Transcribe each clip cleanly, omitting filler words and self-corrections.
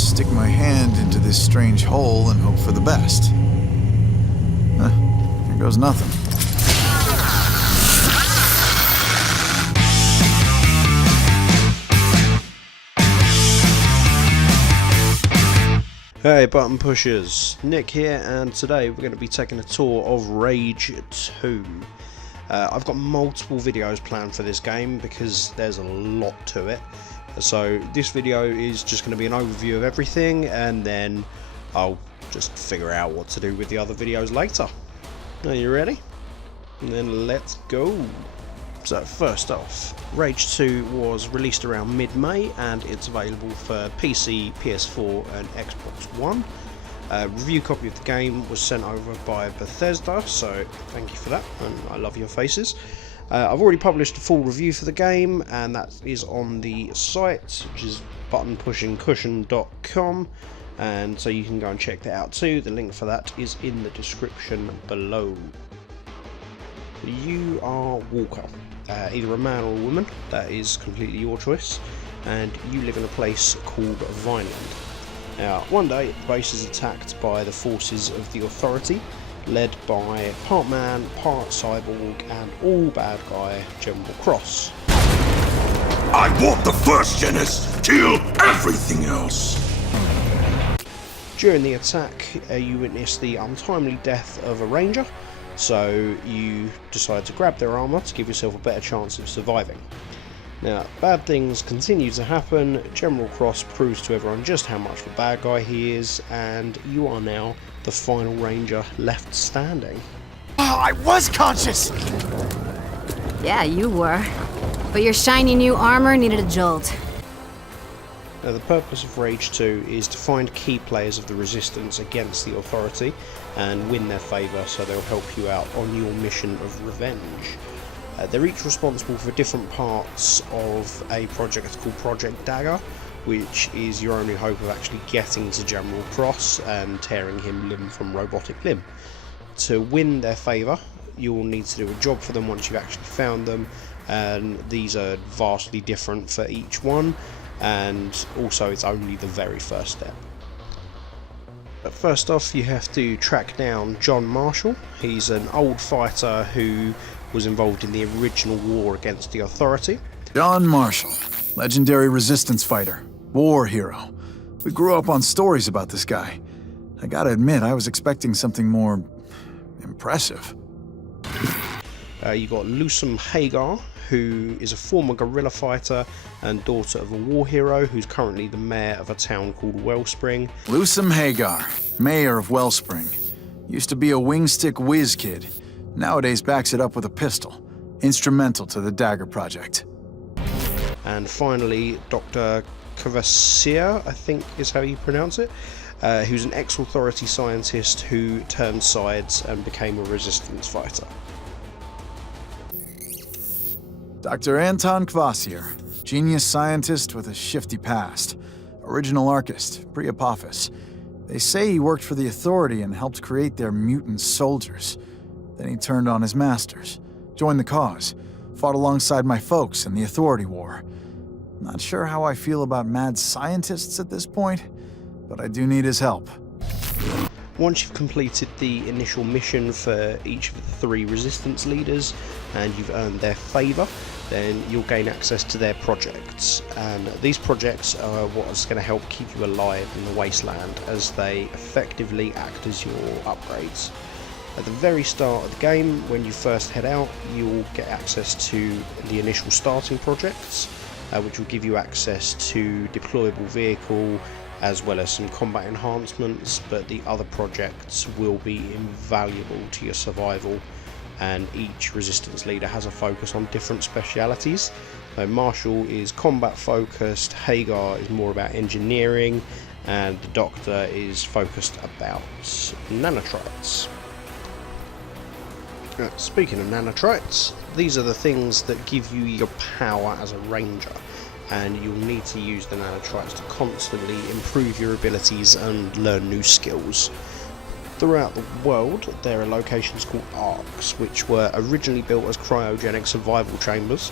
just stick my hand into this strange hole and hope for the best. There goes nothing. Hey button pushers, Nick here, and today we're going to be taking a tour of Rage 2. I've got multiple videos planned for this game because there's a lot to it. So this video is just going to be an overview of everything, and then I'll just figure out what to do with the other videos later. Are you ready? And then let's go. So first off, Rage 2 was released around mid-May and it's available for PC, PS4 and Xbox One. A review copy of the game was sent over by Bethesda, so thank you for that, and I love your faces. I've already published a full review for the game, and that is on the site, which is buttonpushingcushion.com, and so you can go and check that out too. The link for that is in the description below. You are Walker, either a man or a woman, that is completely your choice, and you live in a place called Vineland. Now, one day the base is attacked by the forces of the Authority, led by part man, part cyborg, and all bad guy General Cross. I want the first genus, kill everything else! During the attack, you witness the untimely death of a ranger, so you decide to grab their armour to give yourself a better chance of surviving. Now, bad things continue to happen. General Cross proves to everyone just how much of a bad guy he is, and you are now the final ranger left standing. Oh, I was conscious! Yeah, you were. But your shiny new armor needed a jolt. Now, the purpose of Rage 2 is to find key players of the Resistance against the Authority and win their favour, so they'll help you out on your mission of revenge. They're each responsible for different parts of a project called Project Dagger, which is your only hope of actually getting to General Cross and tearing him limb from robotic limb. To win their favour, you'll need to do a job for them once you've actually found them, and these are vastly different for each one, and also it's only the very first step. But first off, you have to track down John Marshall. He's an old fighter who was involved in the original war against the Authority. John Marshall, legendary resistance fighter, war hero. We grew up on stories about this guy. I gotta admit, I was expecting something more impressive. You got Lusum Hagar, who is a former guerrilla fighter and daughter of a war hero who's currently the mayor of a town called Wellspring. Lusum Hagar, mayor of Wellspring. Used to be a wingstick whiz kid. Nowadays backs it up with a pistol. Instrumental to the Dagger project. And finally, Dr. Kvasir, I think is how you pronounce it, who's an ex-Authority scientist who turned sides and became a resistance fighter. Dr. Anton Kvasir, genius scientist with a shifty past. Original Archist, pre-Apophis. They say he worked for the Authority and helped create their mutant soldiers. Then he turned on his masters, joined the cause, fought alongside my folks in the Authority War. Not sure how I feel about mad scientists at this point, but I do need his help. Once you've completed the initial mission for each of the 3 resistance leaders and you've earned their favour, then you'll gain access to their projects. And these projects are what's going to help keep you alive in the wasteland, as they effectively act as your upgrades. At the very start of the game, when you first head out, you'll get access to the initial starting projects, which will give you access to deployable vehicle as well as some combat enhancements, but the other projects will be invaluable to your survival, and each resistance leader has a focus on different specialities. So Marshall is combat focused, Hagar is more about engineering, and the Doctor is focused about nanotrites. Speaking of nanotrites, these are the things that give you your power as a ranger, and you'll need to use the nanotrites to constantly improve your abilities and learn new skills. Throughout the world, there are locations called Arks, which were originally built as cryogenic survival chambers,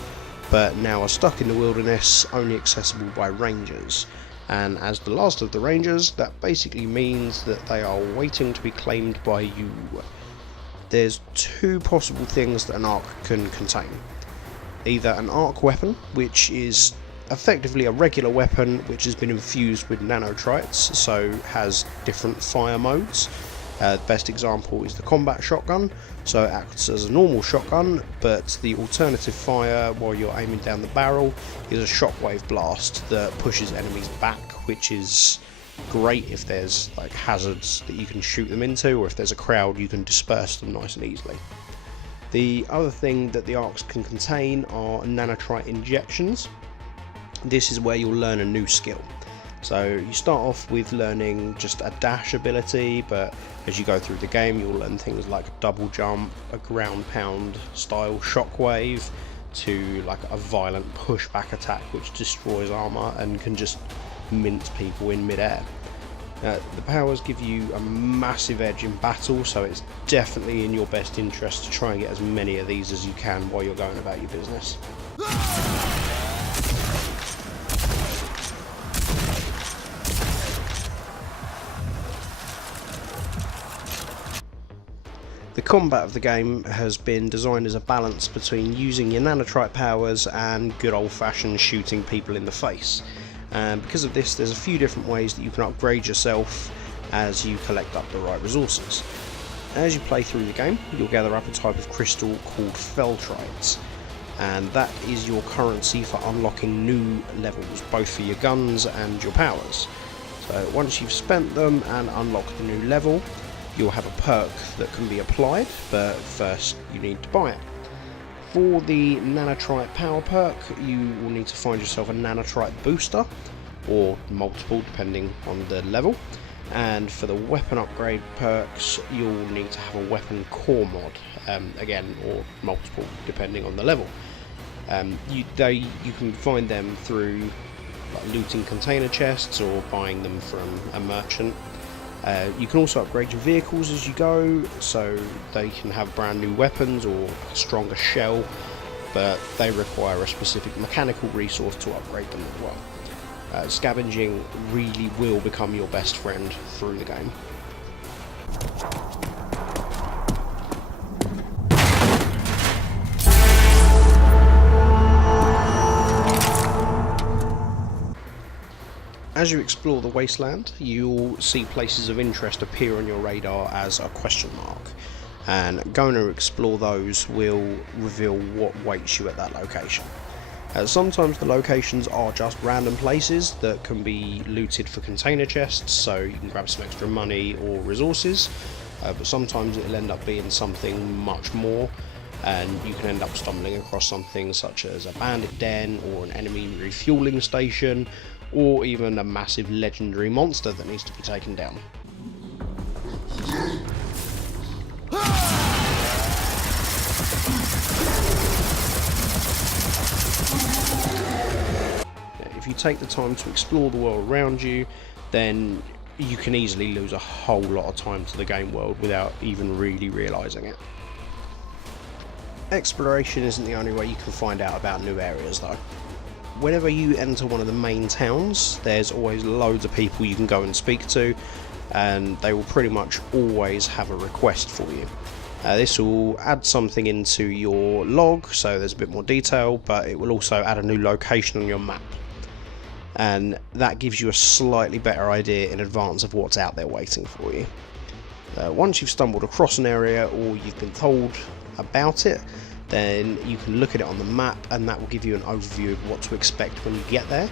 but now are stuck in the wilderness, only accessible by rangers. and as the last of the Rangers, that basically means that they are waiting to be claimed by you. There's two possible things that an arc can contain. Either an arc weapon, which is effectively a regular weapon which has been infused with nanotrites, so has different fire modes. The best example is the combat shotgun, so it acts as a normal shotgun, but the alternative fire while you're aiming down the barrel is a shockwave blast that pushes enemies back, which is great if there's like hazards that you can shoot them into, or if there's a crowd you can disperse them nice and easily. The other thing that the arcs can contain are nanotrite injections. This is where you'll learn a new skill. So you start off with learning just a dash ability, but as you go through the game you'll learn things like a double jump, a ground pound style shockwave, to like a violent pushback attack which destroys armor and can just mince people in midair. The powers give you a massive edge in battle, so it's definitely in your best interest to try and get as many of these as you can while you're going about your business. The combat of the game has been designed as a balance between using your nanotrite powers and good old-fashioned shooting people in the face. And because of this, there's a few different ways that you can upgrade yourself as you collect up the right resources. As you play through the game, you'll gather up a type of crystal called feltrites, and that is your currency for unlocking new levels, both for your guns and your powers. So once you've spent them and unlocked the new level, you'll have a perk that can be applied, but first you need to buy it. For the nanotrite power perk, you will need to find yourself a nanotrite booster, or multiple depending on the level. And for the weapon upgrade perks, you'll need to have a weapon core mod, again, or multiple depending on the level. You can find them through like looting container chests or buying them from a merchant. You can also upgrade your vehicles as you go, so they can have brand new weapons or a stronger shell, but they require a specific mechanical resource to upgrade them as well. Scavenging really will become your best friend through the game. As you explore the wasteland, you'll see places of interest appear on your radar as a question mark, and going to explore those will reveal what waits you at that location. Sometimes the locations are just random places that can be looted for container chests, so you can grab some extra money or resources, but sometimes it'll end up being something much more, and you can end up stumbling across something such as a bandit den or an enemy refueling station, or even a massive legendary monster that needs to be taken down. If you take the time to explore the world around you, then you can easily lose a whole lot of time to the game world without even really realising it. Exploration isn't the only way you can find out about new areas though. Whenever you enter one of the main towns, there's always loads of people you can go and speak to, and they will pretty much always have a request for you. This will add something into your log, so there's a bit more detail, but it will also add a new location on your map. And that gives you a slightly better idea in advance of what's out there waiting for you. Once you've stumbled across an area or you've been told about it, then you can look at it on the map, and that will give you an overview of what to expect when you get there.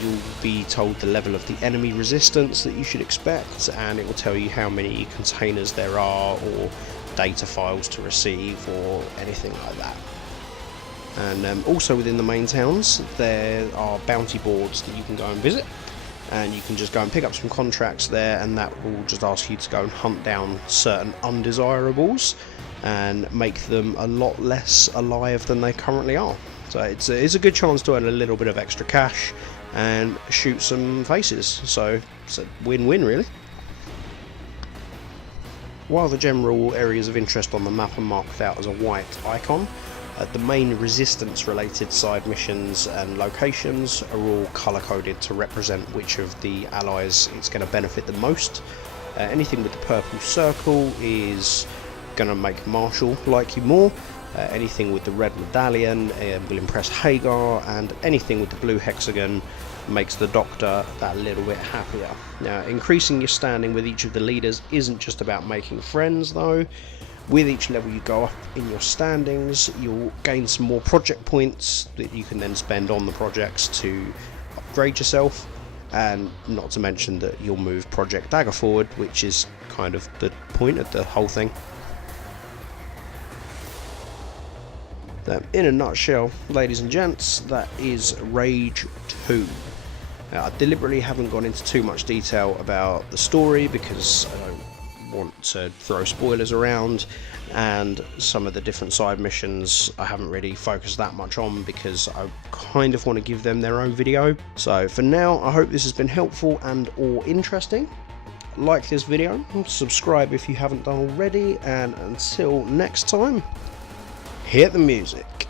You'll be told the level of the enemy resistance that you should expect, and it will tell you how many containers there are, or data files to receive, or anything like that. And also within the main towns there are bounty boards that you can go and visit, and you can just go and pick up some contracts there, and that will just ask you to go and hunt down certain undesirables and make them a lot less alive than they currently are. So it's a good chance to earn a little bit of extra cash and shoot some faces, so it's a win-win really. While the general areas of interest on the map are marked out as a white icon, The main resistance related side missions and locations are all colour coded to represent which of the allies it's going to benefit the most. Anything with the purple circle is going to make Marshall like you more. Anything with the red medallion will impress Hagar, and anything with the blue hexagon makes the Doctor that little bit happier. Now, increasing your standing with each of the leaders isn't just about making friends though. With each level you go up in your standings, you'll gain some more project points that you can then spend on the projects to upgrade yourself, and not to mention that you'll move Project Dagger forward, which is kind of the point of the whole thing. In a nutshell, ladies and gents, that is Rage 2. Now, I deliberately haven't gone into too much detail about the story because I don't want to throw spoilers around, and some of the different side missions I haven't really focused that much on because I kind of want to give them their own video. So for now, I hope this has been helpful and or interesting. Like this video, subscribe if you haven't done already, and until next time, hit the music.